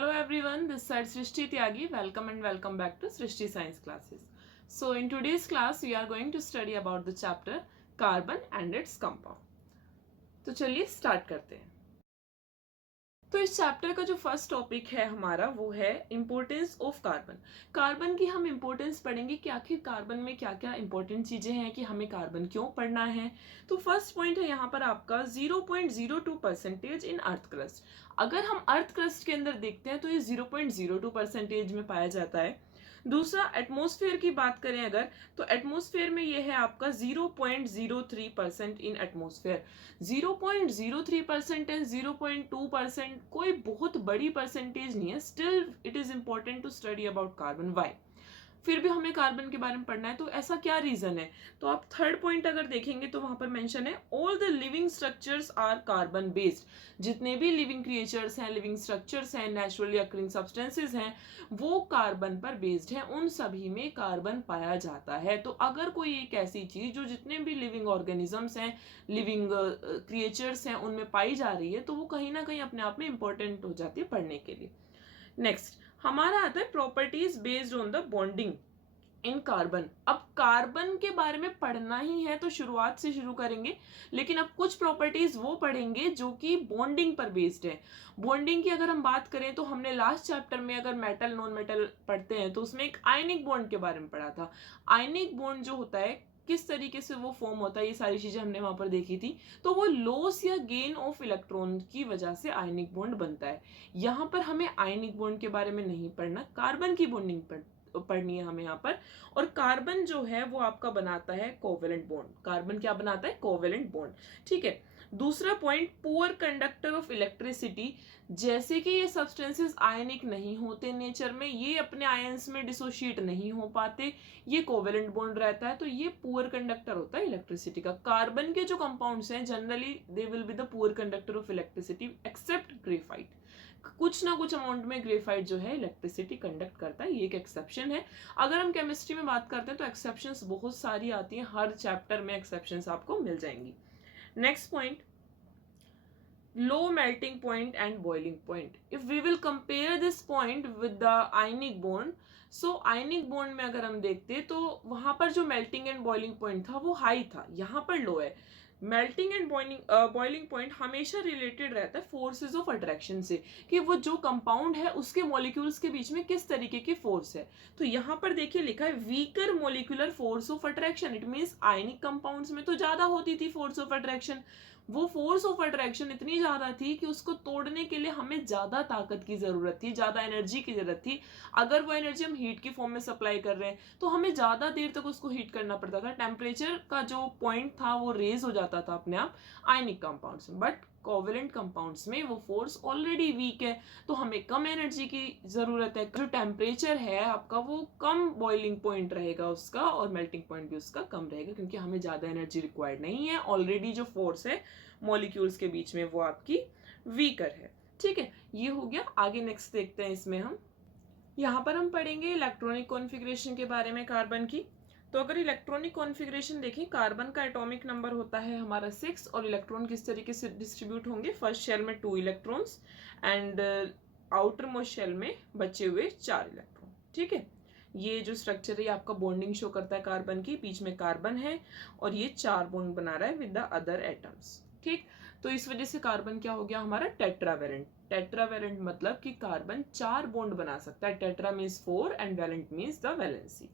Hello everyone, this side Srishti Tyagi. Welcome and welcome back to Srishti Science classes. So in today's class we are going to study about the chapter carbon and its compound. तो चलिए start करते हैं। तो इस chapter का जो first topic है हमारा वो है इंपॉर्टेंस ऑफ कार्बन। कार्बन की हम इंपॉर्टेंस पढ़ेंगे कि आखिर कार्बन में क्या क्या इंपॉर्टेंट चीजें हैं, कि हमें कार्बन क्यों पढ़ना है। तो फर्स्ट पॉइंट है यहाँ पर आपका 0.02% इन अर्थ क्रस्ट। अगर हम अर्थ क्रस्ट के अंदर देखते हैं तो ये 0.02% में पाया जाता है। दूसरा एटमॉस्फेयर की बात करें अगर, तो एटमॉस्फेयर में ये है आपका 0.03% इन एटमॉस्फेयर। 0.03% एंड 0.2% कोई बहुत बड़ी परसेंटेज नहीं है, still it is important to study about carbon. Why? फिर भी हमें कार्बन के बारे में पढ़ना है, तो ऐसा क्या रीजन है। तो आप थर्ड पॉइंट अगर देखेंगे तो वहां पर मेंशन है all the living structures are carbon based. जितने भी लिविंग क्रिएचर्स हैं, लिविंग स्ट्रक्चर्स हैं, नेचुरली अकरिंग सब्सटेंसेस हैं, वो कार्बन पर बेस्ड है, उन सभी में कार्बन पाया जाता है। तो अगर कोई एक ऐसी चीज जो जितने भी लिविंग ऑर्गेनिजम्स हैं, लिविंग क्रिएचर्स हैं, उनमें पाई जा रही है, तो वो कहीं ना कहीं अपने आप में इंपॉर्टेंट हो जाती है पढ़ने के लिए। नेक्स्ट हमारा आता है properties based on the bonding in carbon. अब कार्बन के बारे में पढ़ना ही है तो शुरुआत से शुरू करेंगे, लेकिन अब कुछ प्रॉपर्टीज वो पढ़ेंगे जो कि बॉन्डिंग पर बेस्ड है। बॉन्डिंग की अगर हम बात करें तो हमने लास्ट चैप्टर में अगर मेटल नॉन मेटल पढ़ते हैं तो उसमें एक आयनिक बॉन्ड के बारे में पढ़ा था। आयनिक बॉन्ड जो होता है, किस तरीके से वो फॉर्म होता है, ये सारी चीजें हमने वहां पर देखी थी। तो वो लॉस या गेन ऑफ इलेक्ट्रॉन की वजह से आयनिक बॉन्ड बनता है। यहां पर हमें आयनिक बॉन्ड के बारे में नहीं पढ़ना, कार्बन की बॉन्डिंग पढ़नी है हमें यहाँ पर। और कार्बन जो है वो आपका बनाता है कोवेलेंट बॉन्ड। कार्बन क्या बनाता है? Covalent bond. ठीक है। दूसरा point, poor conductor of electricity. जैसे कि ये सब्सटेंसेस आयनिक नहीं होते नेचर में, ये अपने आयंस में डिसोशिएट नहीं हो पाते, ये कोवेलेंट बॉन्ड रहता है, तो ये पुअर कंडक्टर होता है इलेक्ट्रिसिटी का। कार्बन के जो कंपाउंड्स हैं generally they will be the poor conductor of electricity except graphite. कुछ ना कुछ अमाउंट में ग्रेफाइट जो है इलेक्ट्रिसिटी कंडक्ट करता है, ये एक एक्सेप्शन है। अगर हम केमिस्ट्री में बात करते हैं तो एक्सेप्शंस बहुत सारी आती हैं, हर चैप्टर में एक्सेप्शंस आपको मिल जाएंगी। Next point, low melting point and boiling point. If we will compare this point with the ionic bond, so ionic bond में अगर हम देखते तो वहां पर जो melting and boiling point था वो हाई था, यहाँ पर लो है। मेल्टिंग एंड बॉइलिंग पॉइंट हमेशा रिलेटेड रहता है फोर्सेज ऑफ अट्रैक्शन से, कि वो जो कंपाउंड है उसके मॉलिक्यूल्स के बीच में किस तरीके की फोर्स है। तो यहाँ पर देखिए लिखा है weaker molecular force of attraction. It means ionic compounds में तो ज्यादा होती थी फोर्स ऑफ अट्रैक्शन। वो फोर्स ऑफ अट्रैक्शन इतनी ज्यादा थी कि उसको तोड़ने के लिए हमें ज्यादा ताकत की जरूरत थी, ज्यादा एनर्जी की जरूरत थी। अगर वो एनर्जी हम हीट की फॉर्म में सप्लाई कर रहे हैं तो हमें ज्यादा देर तक उसको हीट करना पड़ता था, टेम्परेचर का जो पॉइंट था वो रेज हो जाता था अपने आप आयनिक कंपाउंड्स में। बट कोवेलेंट कंपाउंड्स में वो फोर्स ऑलरेडी वीक है, तो हमें कम एनर्जी की जरूरत है। जो टेम्परेचर है आपका वो कम बॉइलिंग पॉइंट रहेगा उसका, और मेल्टिंग पॉइंट भी उसका कम रहेगा, क्योंकि हमें ज्यादा एनर्जी रिक्वायर्ड नहीं है। ऑलरेडी जो फोर्स है मॉलिक्यूल्स के बीच में वो आपकी वीकर है। ठीक है, ये हो गया। आगे नेक्स्ट देखते हैं इसमें हम, यहाँ पर हम पढ़ेंगे इलेक्ट्रॉनिक कॉन्फ़िगरेशन के बारे में कार्बन की। तो अगर इलेक्ट्रॉनिक कॉन्फ़िगरेशन देखें, कार्बन का एटॉमिक नंबर होता है हमारा 6, और इलेक्ट्रॉन किस तरीके से डिस्ट्रीब्यूट होंगे, फर्स्ट शेल में 2 electrons and outer most shell में बचे हुए 4 इलेक्ट्रॉन। ठीक है, ये जो स्ट्रक्चर है आपका बॉन्डिंग शो करता है कार्बन की, बीच में कार्बन है और ये 4 बॉन्ड बना रहा है विद द अदर एटम्स। ठीक, तो इस वजह से कार्बन क्या हो गया हमारा? टेट्रावेलेंट। टेट्रावेलेंट मतलब कि कार्बन 4 बॉन्ड बना सकता है। Tetra means 4 and valent means the valency.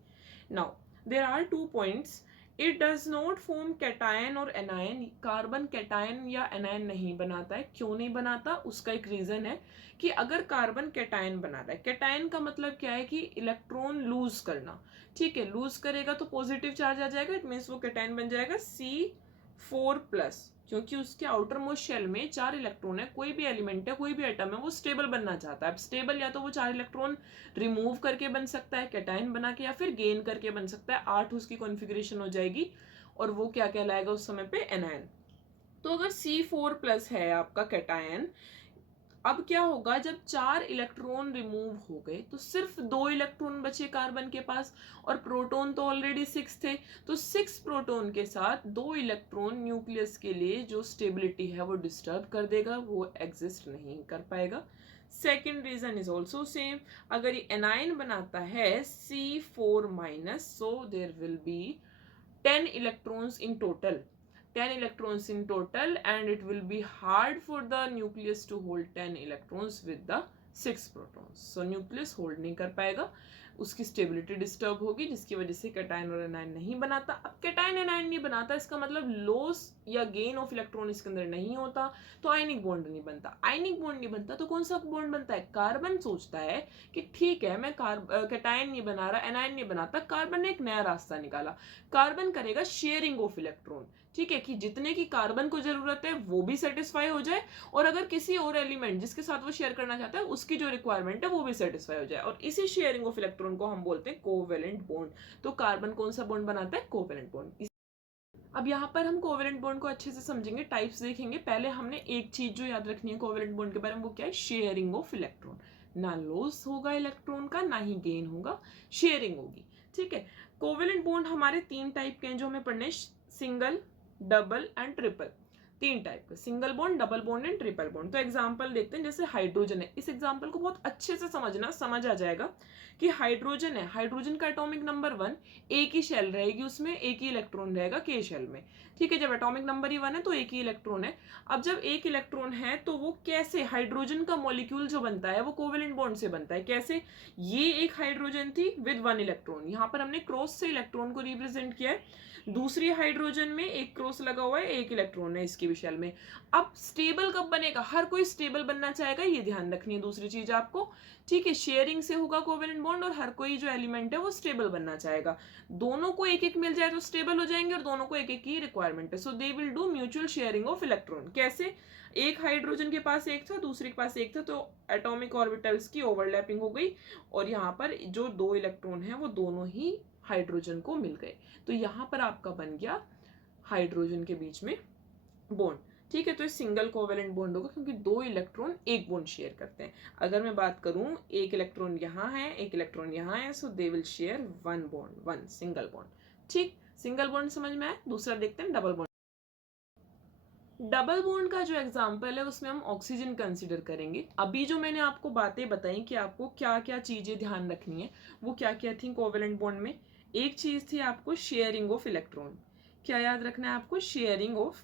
Now there are 2 points, it does not form cation और एनायन। कार्बन कैटायन या एनायन नहीं बनाता है। क्यों नहीं बनाता? उसका एक रीजन है कि अगर कार्बन कैटायन बना रहा है, कैटायन का मतलब क्या है कि इलेक्ट्रॉन लूज करना। ठीक है, लूज करेगा तो पॉजिटिव चार्ज आ जाएगा, इट मीन्स वो कैटायन बन जाएगा C4+, क्योंकि उसके आउटर मोस्ट शेल में 4 इलेक्ट्रॉन है। कोई भी एलिमेंट है, कोई भी एटम है, वो स्टेबल बनना चाहता है। अब स्टेबल या तो वो 4 इलेक्ट्रॉन रिमूव करके बन सकता है कैटायन बना के, या फिर गेन करके बन सकता है। 8 उसकी कॉन्फ़िगरेशन हो जाएगी, और वो क्या कहलाएगा उस समय पे? एनायन। तो अगर C4+ है आपका कैटायन, अब क्या होगा जब 4 इलेक्ट्रॉन रिमूव हो गए तो सिर्फ 2 इलेक्ट्रॉन बचे कार्बन के पास, और प्रोटॉन तो ऑलरेडी 6 थे। तो 6 प्रोटॉन के साथ 2 इलेक्ट्रॉन न्यूक्लियस के लिए जो स्टेबिलिटी है वो डिस्टर्ब कर देगा, वो एग्जिस्ट नहीं कर पाएगा। Second reason is also same, अगर ये एनाइन बनाता है C4 minus, so there will be 10 electrons in total, 10 electrons in total, and it will be hard for the nucleus to hold 10 electrons with the 6 protons. So nucleus hold नहीं कर पाएगा, उसकी stability disturb होगी, जिसकी वजह से cation और anion नहीं बनाता. अब कैटायन एनायन नहीं बनाता, इसका मतलब लॉस या गेन ऑफ इलेक्ट्रॉन इसके अंदर नहीं होता, तो आयनिक बॉन्ड नहीं बनता. आयनिक बॉन्ड नहीं बनता तो कौन सा बॉन्ड बनता है? कार्बन सोचता है कि ठीक है मैं कैटायन नहीं बना रहा, एनायन नहीं बनाता, कार्बन ने एक नया रास्ता निकाला, कार्बन करेगा शेयरिंग ऑफ इलेक्ट्रॉन. ठीक है, कि जितने की कार्बन को जरूरत है वो भी सेटिस्फाई हो जाए, और अगर किसी और एलिमेंट जिसके साथ वो शेयर करना चाहता है उसकी जो रिक्वायरमेंट है वो भी सेटिस्फाई हो जाए, और इसी शेयरिंग ऑफ इलेक्ट्रॉन को हम बोलते हैं कोवेलेंट बॉन्ड. तो कार्बन कौन सा बॉन्ड बनाता है? Covalent bond. अब यहाँ पर हम कोवेलेंट बॉन्ड को अच्छे से समझेंगे, टाइप्स देखेंगे. पहले हमने एक चीज जो याद रखनी है कोवेलेंट बॉन्ड के बारे में, वो क्या है? Sharing of electron. ना लॉस होगा इलेक्ट्रॉन का, ना ही गेन होगा, शेयरिंग होगी. ठीक है, कोवेलेंट बॉन्ड हमारे 3 टाइप के हैं जो हमें पढ़ने, single, double and triple. 3 type के, single bond, double bond and triple bond. तो एग्जांपल देखते हैं, जैसे हाइड्रोजन है. इस एग्जांपल को बहुत अच्छे से समझना, समझ आ जाएगा कि हाइड्रोजन है, हाइड्रोजन का एटॉमिक नंबर 1, एक ही शेल रहेगी उसमें, एक ही इलेक्ट्रॉन रहेगा के शेल में. ठीक है, जब एटॉमिक नंबर ही 1 है तो एक ही इलेक्ट्रॉन है. अब जब एक इलेक्ट्रॉन है तो वो कैसे, हाइड्रोजन का मॉलिक्यूल जो बनता है वो कोवेलेंट बॉन्ड से बनता है. कैसे? ये एक हाइड्रोजन थी विद 1 इलेक्ट्रॉन, यहाँ पर हमने क्रॉस से इलेक्ट्रॉन को रिप्रेजेंट किया है. दूसरी हाइड्रोजन में एक क्रॉस लगा हुआ है, एक इलेक्ट्रॉन है इसकी विशेल में. अब स्टेबल कब बनेगा? हर कोई स्टेबल बनना चाहेगा, ये ध्यान रखनी है दूसरी चीज आपको. ठीक है, शेयरिंग से होगा कोवेलेंट बॉन्ड, और हर कोई जो एलिमेंट है वो स्टेबल बनना चाहेगा. दोनों को एक एक मिल जाए तो स्टेबल हो जाएंगे, और दोनों को एक एक की रिक्वायरमेंट है. So they will do mutual sharing of electron. कैसे? एक हाइड्रोजन के पास एक था, दूसरे के पास एक था, तो एटॉमिक ऑर्बिटल्स की ओवरलैपिंग हो गई, और यहाँ पर जो 2 इलेक्ट्रॉन है वो दोनों ही हाइड्रोजन को मिल गए. तो यहाँ पर आपका बन गया हाइड्रोजन के बीच में बॉन्ड. ठीक है, तो सिंगल कोवेलेंट बॉन्ड होगा क्योंकि 2 इलेक्ट्रॉन एक बॉन्ड शेयर करते हैं. अगर मैं बात करूं, एक इलेक्ट्रॉन यहाँ है, एक इलेक्ट्रॉन यहाँ है, so they will share 1 bond, 1 single bond. ठीक, सिंगल बॉन्ड समझ में आया. दूसरा देखते हैं डबल बॉन्ड. डबल बॉन्ड का जो एग्जांपल है उसमें हम ऑक्सीजन कंसीडर करेंगे. अभी जो मैंने आपको बातें बताई कि आपको क्या क्या चीजें ध्यान रखनी है, वो क्या क्या थी कोवेलेंट बॉन्ड में. एक चीज थी आपको शेयरिंग ऑफ इलेक्ट्रॉन. क्या याद रखना है आपको? Sharing of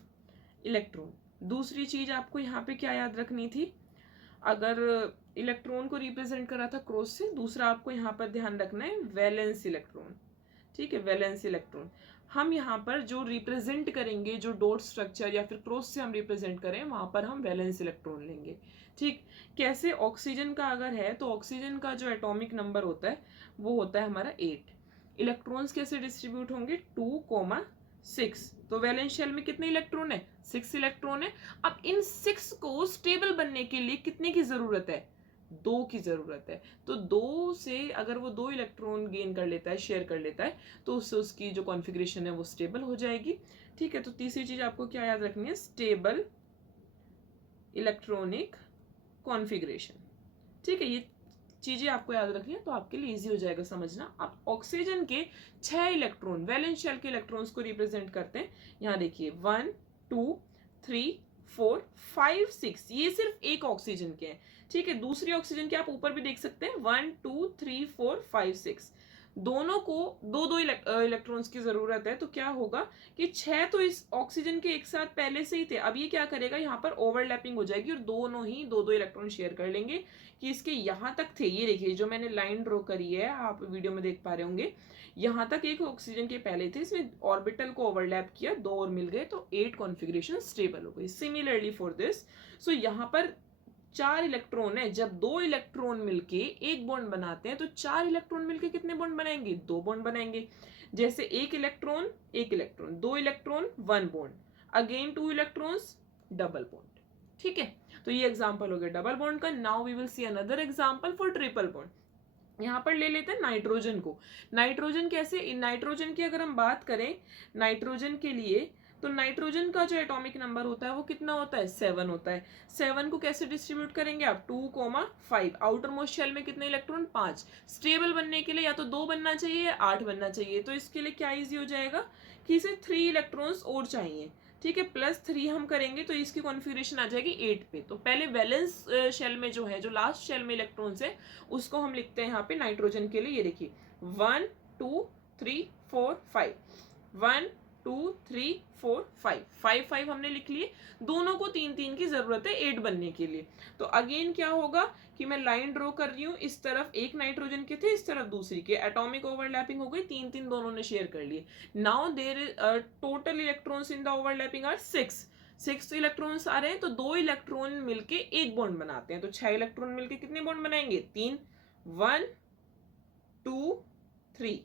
electron. दूसरी चीज आपको यहाँ पे क्या याद रखनी थी? अगर इलेक्ट्रॉन को रिप्रेजेंट करा था क्रॉस से, दूसरा आपको यहाँ पर ध्यान रखना है वैलेंस इलेक्ट्रॉन. ठीक है, वैलेंस इलेक्ट्रॉन. हम यहाँ पर जो रिप्रेजेंट करेंगे, जो डॉट स्ट्रक्चर या फिर क्रॉस से हम रिप्रेजेंट करें, वहां पर हम वैलेंस इलेक्ट्रॉन लेंगे. ठीक, कैसे? ऑक्सीजन का अगर है तो ऑक्सीजन का जो एटॉमिक नंबर होता है वो होता है हमारा 8. इलेक्ट्रॉन्स कैसे डिस्ट्रीब्यूट होंगे? 2,6. तो वैलेंस शेल में कितने इलेक्ट्रॉन है? 6 इलेक्ट्रॉन है. अब इन 6 को स्टेबल बनने के लिए कितने की जरूरत है? 2 की जरूरत है. तो 2 से अगर वो 2 इलेक्ट्रॉन गेन कर लेता है, शेयर कर लेता है, तो उससे उसकी जो कॉन्फ़िगरेशन है वो स्टेबल हो जाएगी. ठीक है, तो तीसरी चीज आपको क्या याद रखनी है? Stable electronic configuration. ठीक है, ये चीजें आपको याद रखनी है तो आपके लिए इजी हो जाएगा समझना. अब ऑक्सीजन के 6 इलेक्ट्रॉन वैलेंस शेल के इलेक्ट्रॉन्स को रिप्रेजेंट करते हैं. यहाँ देखिए 1, 2, 3, 4, 5, 6, ये सिर्फ एक ऑक्सीजन के हैं. ठीक है, दूसरी ऑक्सीजन के आप ऊपर भी देख सकते हैं 1, 2, 3, 4, 5, 6. दोनों को 2-2 इलेक्ट्रॉन्स की जरूरत है. तो क्या होगा कि 6 तो इस ऑक्सीजन के एक साथ पहले से ही थे. अब ये क्या करेगा, यहाँ पर ओवरलैपिंग हो जाएगी और दोनों ही 2-2 इलेक्ट्रॉन शेयर कर लेंगे. कि इसके यहाँ तक थे, ये देखिए जो मैंने लाइन ड्रॉ करी है, आप वीडियो में देख पा रहे होंगे, यहाँ तक एक ऑक्सीजन के पहले थे, इसमें ऑर्बिटल को ओवरलैप किया, 2 और मिल गए, तो 8 कॉन्फ़िगरेशन स्टेबल हो गई. सिमिलरली फॉर दिस, सो यहाँ पर 4 इलेक्ट्रॉन है. जब 2 इलेक्ट्रॉन मिलके एक बॉन्ड बनाते हैं तो 4 इलेक्ट्रॉन मिलके कितने बॉन्ड बनाएंगे? 2 बॉन्ड बनाएंगे. जैसे एक electron, 2 electron, 1 bond, again 2 electrons, double bond. ठीक है, तो ये एग्जांपल हो गया डबल बॉन्ड का. Now we will see another example for triple bond. यहाँ पर ले लेते हैं नाइट्रोजन को. नाइट्रोजन कैसे? नाइट्रोजन की अगर हम बात करें नाइट्रोजन के लिए, तो नाइट्रोजन का जो एटॉमिक नंबर होता है वो कितना होता है? 7 होता है. 7 को कैसे डिस्ट्रीब्यूट करेंगे आप? 2,5. आउटर मोस्ट शेल में कितने इलेक्ट्रॉन? 5. स्टेबल बनने के लिए या तो 2 बनना चाहिए या 8 बनना चाहिए. तो इसके लिए क्या इजी हो जाएगा कि इसे 3 इलेक्ट्रॉन्स और चाहिए. ठीक है, +3 हम करेंगे तो इसकी कॉन्फ़िगरेशन आ जाएगी 8 पे। तो पहले वैलेंस शेल में जो है, जो लास्ट शेल में इलेक्ट्रॉन्स है, उसको हम लिखते हैं यहाँ पे नाइट्रोजन के लिए। ये देखिए 1 2 3 4 5, 1 2 3 4 5, 5 5 हमने लिख लिए। दोनों को 3 3 की जरूरत है 8 बनने के लिए। तो अगेन क्या होगा कि मैं लाइन ड्रॉ कर रही हूँ, इस तरफ एक नाइट्रोजन के थे, इस तरफ दूसरी के, एटॉमिक ओवरलैपिंग हो गई, 3 3 दोनों ने शेयर कर लिए। Now there total electrons in the overlapping are 6 electrons आ रहे हैं, तो 2 इलेक्ट्रॉन मिलके एक बॉन्ड बनाते हैं। तो 6 इलेक्ट्रॉन मिलके कितने बॉन्ड बनाएंगे? 3, 1 2 3।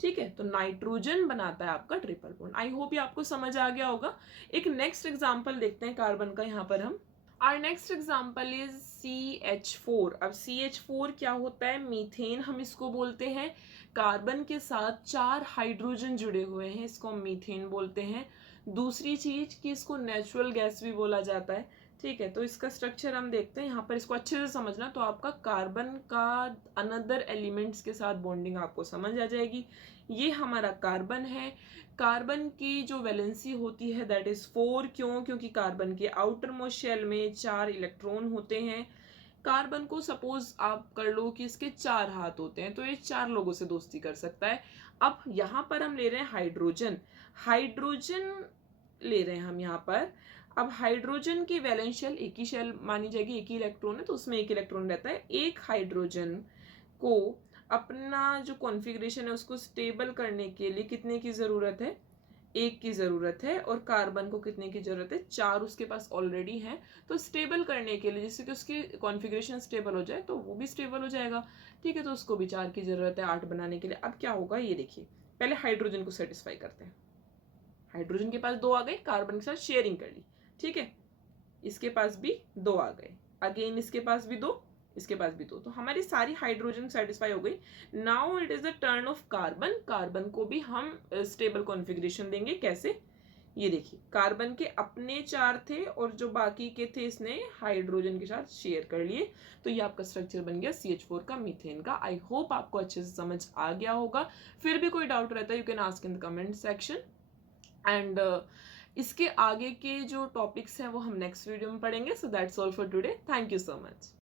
ठीक है, तो नाइट्रोजन बनाता है आपका ट्रिपल बॉन्ड। आई होप ये आपको समझ आ गया होगा। एक नेक्स्ट एग्जांपल देखते हैं कार्बन का यहाँ पर हम। Our next example is CH4। अब CH4 क्या होता है? मीथेन हम इसको बोलते हैं। कार्बन के साथ 4 हाइड्रोजन जुड़े हुए हैं, इसको हम मीथेन बोलते हैं। दूसरी चीज कि इसको नेचुरल गैस भी बोला जाता है। ठीक है, तो इसका स्ट्रक्चर हम देखते हैं यहाँ पर, इसको अच्छे से समझना तो आपका कार्बन का अनदर एलिमेंट्स के साथ बॉन्डिंग आपको समझ आ जाएगी। ये हमारा कार्बन है। कार्बन की जो वैलेंसी होती है दैट इज 4। क्यों? क्योंकि कार्बन के आउटर मोस्ट शेल में 4 इलेक्ट्रॉन होते हैं। कार्बन को सपोज आप कर लो कि इसके 4 हाथ होते हैं, तो ये 4 लोगों से दोस्ती कर सकता है। अब यहाँ पर हम ले रहे हैं हाइड्रोजन। हाइड्रोजन ले रहे हैं हम यहाँ पर। अब हाइड्रोजन की वैलेंस शेल एक ही शेल मानी जाएगी, एक ही इलेक्ट्रॉन है, तो उसमें एक इलेक्ट्रॉन रहता है। एक हाइड्रोजन को अपना जो कॉन्फ़िगरेशन है उसको स्टेबल करने के लिए कितने की जरूरत है? 1 की जरूरत है। और कार्बन को कितने की जरूरत है? 4 उसके पास ऑलरेडी है। तो स्टेबल करने के लिए, जिससे कि उसकी कॉन्फ़िगरेशन स्टेबल हो जाए, तो वो भी स्टेबल हो जाएगा। ठीक है, तो उसको भी 4 की जरूरत है 8 बनाने के लिए। अब क्या होगा ये देखिए, पहले हाइड्रोजन को सेटिस्फाई करते हैं। हाइड्रोजन के पास 2 आ गए, कार्बन के साथ शेयरिंग कर ली। ठीक है, इसके पास भी 2 आ गए, अगेन इसके पास भी 2, इसके पास भी 2। तो हमारी सारी हाइड्रोजन सेटिस्फाई हो गई। Now it is the turn off carbon. Carbon को भी हम स्टेबल कॉन्फ़िगरेशन देंगे। कैसे? ये देखिए, कार्बन के अपने 4 थे और जो बाकी के थे इसने हाइड्रोजन के साथ शेयर कर लिए। तो ये आपका स्ट्रक्चर बन गया CH4 का, मीथेन का। आई होप आपको अच्छे से समझ आ गया होगा। फिर भी कोई डाउट रहता है you can ask in the comment section. And इसके आगे के जो टॉपिक्स हैं वो हम नेक्स्ट वीडियो में पढ़ेंगे। So that's all for today. Thank you so much.